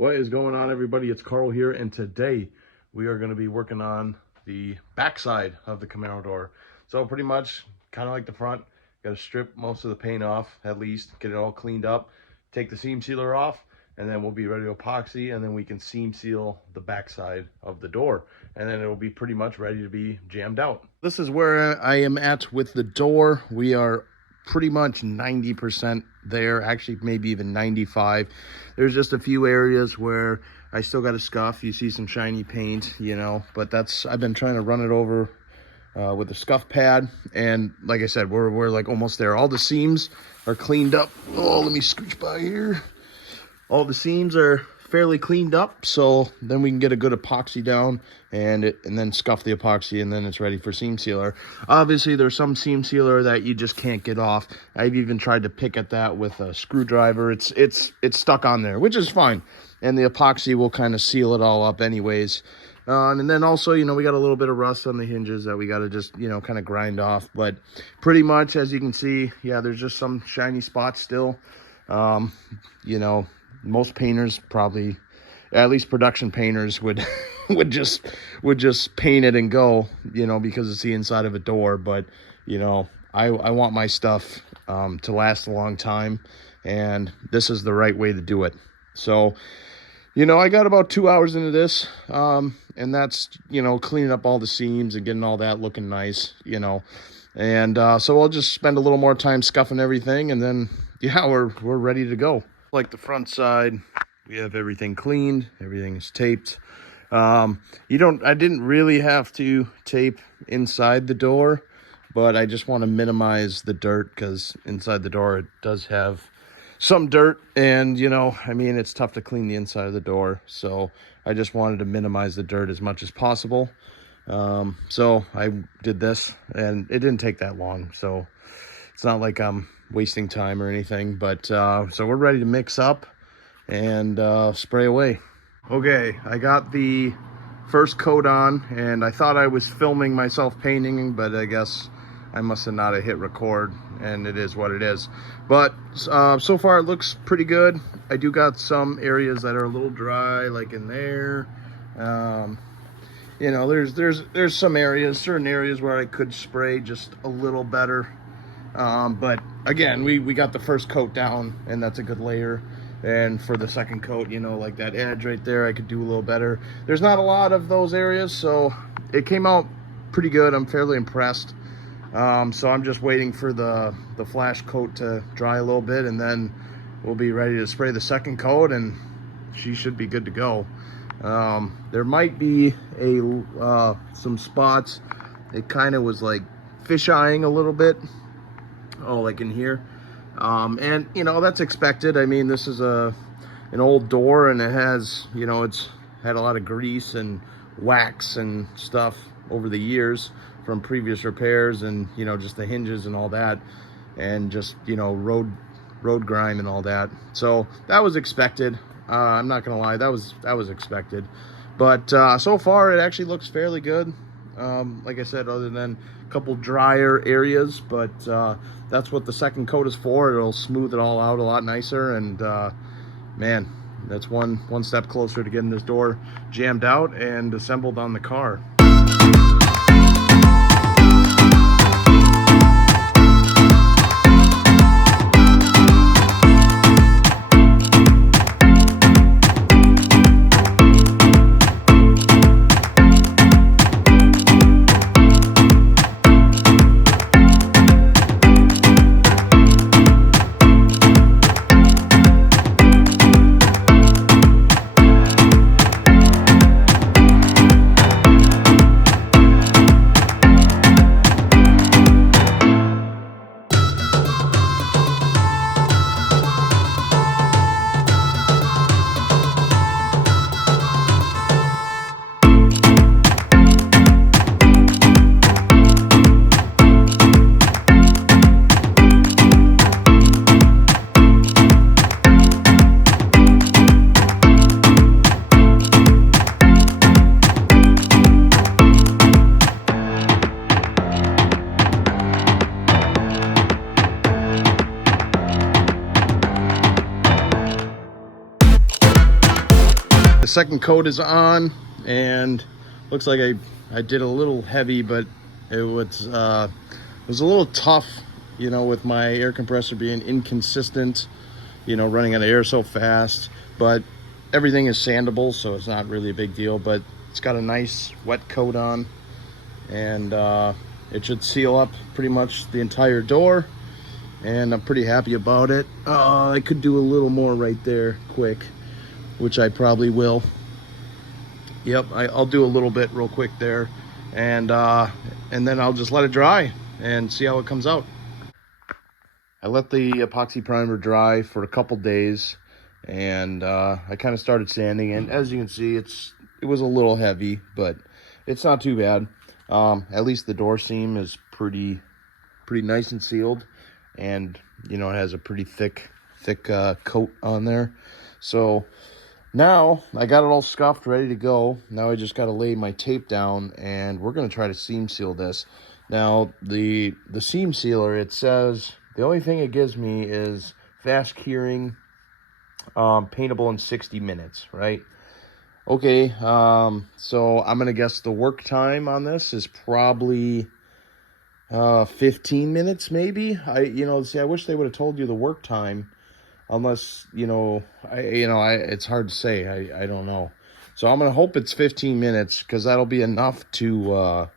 What is going on, everybody? It's Carl here, and today we are going to be working on the backside of the Camaro door. So pretty much kind of like the front, got to strip most of the paint off, at least get it all cleaned up, take the seam sealer off, and then we'll be ready to epoxy, and then we can seam seal the backside of the door, and then it will be pretty much ready to be jammed out. This is where I am at with the door. We are pretty much 90% there, actually maybe even 95. There's just a few areas where I still got to scuff. You see some shiny paint, you know, but that's, I've been trying to run it over with a scuff pad, and like I said, we're like almost there. All the seams are cleaned up. Oh, let me scooch by here. All the seams are fairly cleaned up, so then we can get a good epoxy down and then scuff the epoxy, and then it's ready for seam sealer. Obviously there's some seam sealer that you just can't get off. I've even tried to pick at that with a screwdriver. It's stuck on there, which is fine, and the epoxy will kind of seal it all up anyways. And then also, you know, we got a little bit of rust on the hinges that we got to just, you know, kind of grind off. But pretty much, as you can see, yeah, there's just some shiny spots still. You know, most painters probably, at least production painters, would would just paint it and go, you know, because it's the inside of a door. But you know, I want my stuff to last a long time, and this is the right way to do it. So, you know, I got about 2 hours into this, and that's, you know, cleaning up all the seams and getting all that looking nice, you know. And so I'll just spend a little more time scuffing everything, and then yeah, we're ready to go. Like the front side, we have everything cleaned, everything is taped. I didn't really have to tape inside the door, but I just want to minimize the dirt, because inside the door it does have some dirt, and you know, I mean, it's tough to clean the inside of the door, so I just wanted to minimize the dirt as much as possible. So I did this, and it didn't take that long, so it's not like I'm wasting time or anything. But so we're ready to mix up and spray away. Okay, I got the first coat on, and I thought I was filming myself painting, but I guess I must have not hit record, and it is what it is. But so far it looks pretty good. I do got some areas that are a little dry, like in there. You know, there's some areas, certain areas where I could spray just a little better. But again, we got the first coat down, and that's a good layer. And for the second coat, you know, like that edge right there, I could do a little better. There's not a lot of those areas, so it came out pretty good. I'm fairly impressed. So I'm just waiting for the flash coat to dry a little bit, and then we'll be ready to spray the second coat, and she should be good to go. There might be some spots. It kind of was like fish-eyeing a little bit. Oh, like in here. And you know, that's expected. I mean, this is an old door, and it has, you know, it's had a lot of grease and wax and stuff over the years from previous repairs, and you know, just the hinges and all that, and just, you know, road grime and all that. So that was expected. I'm not gonna lie, that was expected. But so far it actually looks fairly good. Like I said, other than a couple drier areas, but that's what the second coat is for. It'll smooth it all out a lot nicer, and man, that's one step closer to getting this door jammed out and assembled on the car. second coat is on, and looks like I did a little heavy, but it was a little tough, with my air compressor being inconsistent, running out of air so fast. But everything is sandable, so it's not really a big deal. But it's got a nice wet coat on, and it should seal up pretty much the entire door, and I'm pretty happy about it. I could do a little more right there quick, which I probably will. Yep, I'll do a little bit real quick there, and then I'll just let it dry and see how it comes out. I let the epoxy primer dry for a couple days, and I kind of started sanding, and as you can see, it was a little heavy, but it's not too bad. At least the door seam is pretty nice and sealed, and it has a pretty thick coat on there. So now I got it all scuffed, ready to go. Now I just got to lay my tape down, and we're going to try to seam seal this. Now the seam sealer, it says the only thing it gives me is fast curing, paintable in 60 minutes, right? Okay, so I'm going to guess the work time on this is probably 15 minutes maybe. I wish they would have told you the work time. Unless, it's hard to say. I don't know. So I'm going to hope it's 15 minutes, because that'll be enough to,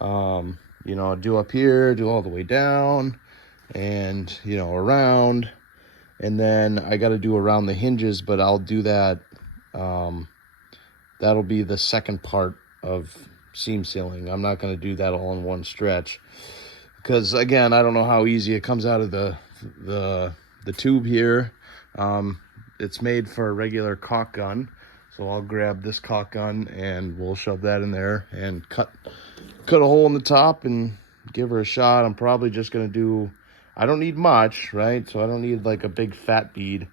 do up here, do all the way down, and, around. And then I got to do around the hinges, but I'll do that. That'll be the second part of seam sealing. I'm not going to do that all in one stretch, because, again, I don't know how easy it comes out of the tube here. It's made for a regular caulk gun, so I'll grab this caulk gun and we'll shove that in there and cut a hole in the top and give her a shot. I'm probably just gonna do, I don't need much, right? So I don't need like a big fat bead,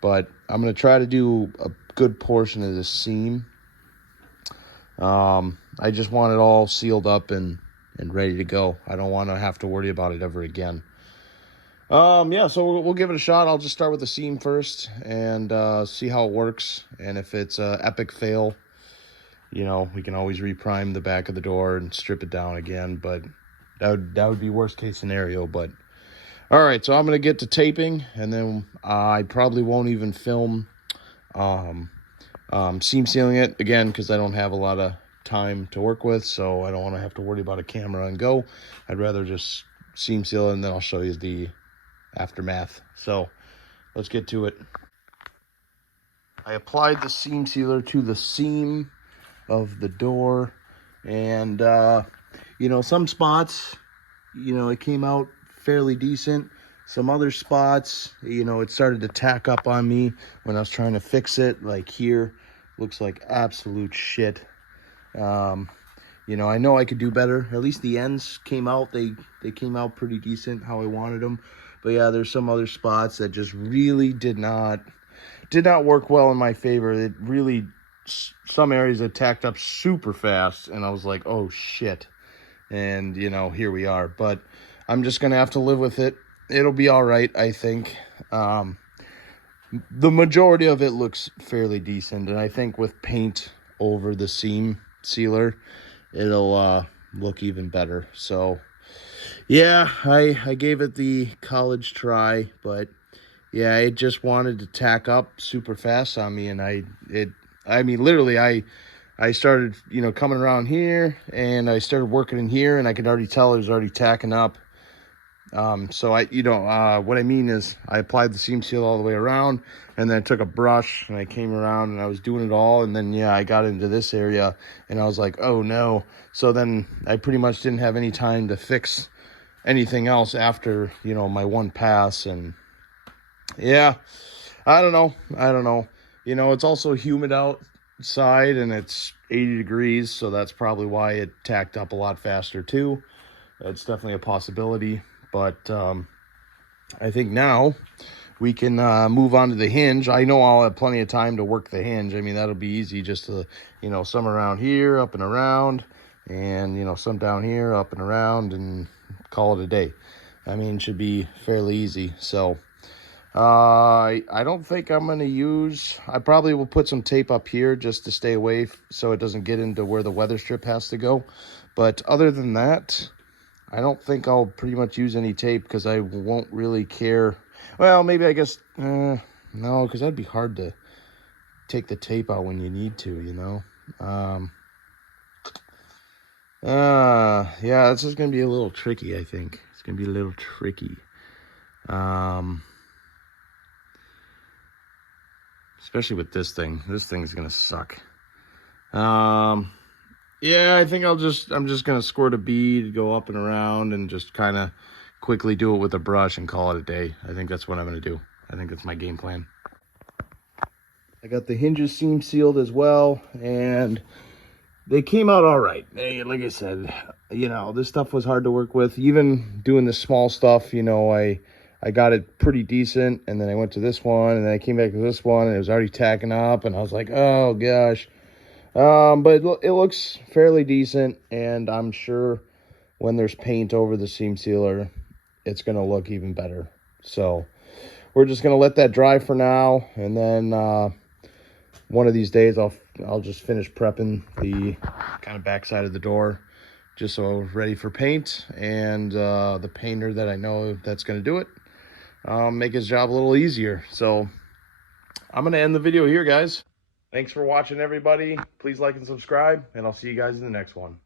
but I'm gonna try to do a good portion of this seam. I just want it all sealed up and ready to go. I don't want to have to worry about it ever again. Yeah, so we'll give it a shot. I'll just start with the seam first and see how it works. And if it's an epic fail, we can always reprime the back of the door and strip it down again. But that would be worst case scenario. But all right, so I'm gonna get to taping, and then I probably won't even film seam sealing it again, because I don't have a lot of time to work with, so I don't want to have to worry about a camera and go. I'd rather just seam seal it, and then I'll show you the aftermath. So let's get to it. I applied the seam sealer to the seam of the door, and some spots, it came out fairly decent. Some other spots, it started to tack up on me when I was trying to fix it. Like here, looks like absolute shit. I know I could do better. At least the ends came out. They came out pretty decent how I wanted them. But yeah, there's some other spots that just really did not work well in my favor. It really, some areas that tacked up super fast, and I was like, oh shit. And here we are. But I'm just gonna have to live with it. It'll be all right, I think. The majority of it looks fairly decent, and I think with paint over the seam sealer, it'll look even better. So yeah, I gave it the college try, but yeah, it just wanted to tack up super fast on me, and I literally I started coming around here, and I started working in here, and I could already tell it was already tacking up. So what I mean is I applied the seam seal all the way around, and then I took a brush and I came around and I was doing it all. And then, I got into this area and I was like, oh no. So then I pretty much didn't have any time to fix anything else after, my one pass. And yeah, I don't know. It's also humid outside and it's 80 degrees. So that's probably why it tacked up a lot faster too. That's definitely a possibility. But I think now we can move on to the hinge. I know I'll have plenty of time to work the hinge. I mean, that'll be easy, just to, some around here, up and around, and, some down here, up and around, and call it a day. I mean, it should be fairly easy. So I don't think I'm going to use, I probably will put some tape up here just to stay away so it doesn't get into where the weather strip has to go. But other than that, I don't think I'll pretty much use any tape because I won't really care. Well, maybe I guess, no, because that'd be hard to take the tape out when you need to, you know. Yeah, this is going to be a little tricky, I think. It's going to be a little tricky. Especially with this thing. This thing's going to suck. Yeah, I think I'm just going to squirt a bead, go up and around, and just kind of quickly do it with a brush and call it a day. I think that's what I'm going to do. I think that's my game plan. I got the hinges seam sealed as well, and they came out all right. Hey, like I said, you know, this stuff was hard to work with. Even doing the small stuff, you know, I got it pretty decent, and then I went to this one, and then I came back to this one, and it was already tacking up, and I was like, oh gosh. But it looks fairly decent, and I'm sure when there's paint over the seam sealer, it's going to look even better. So we're just going to let that dry for now, and then one of these days I'll just finish prepping the kind of backside of the door just so it's ready for paint, and the painter that I know that's going to do it make his job a little easier. So I'm going to end the video here, guys. Thanks for watching, everybody. Please like and subscribe, and I'll see you guys in the next one.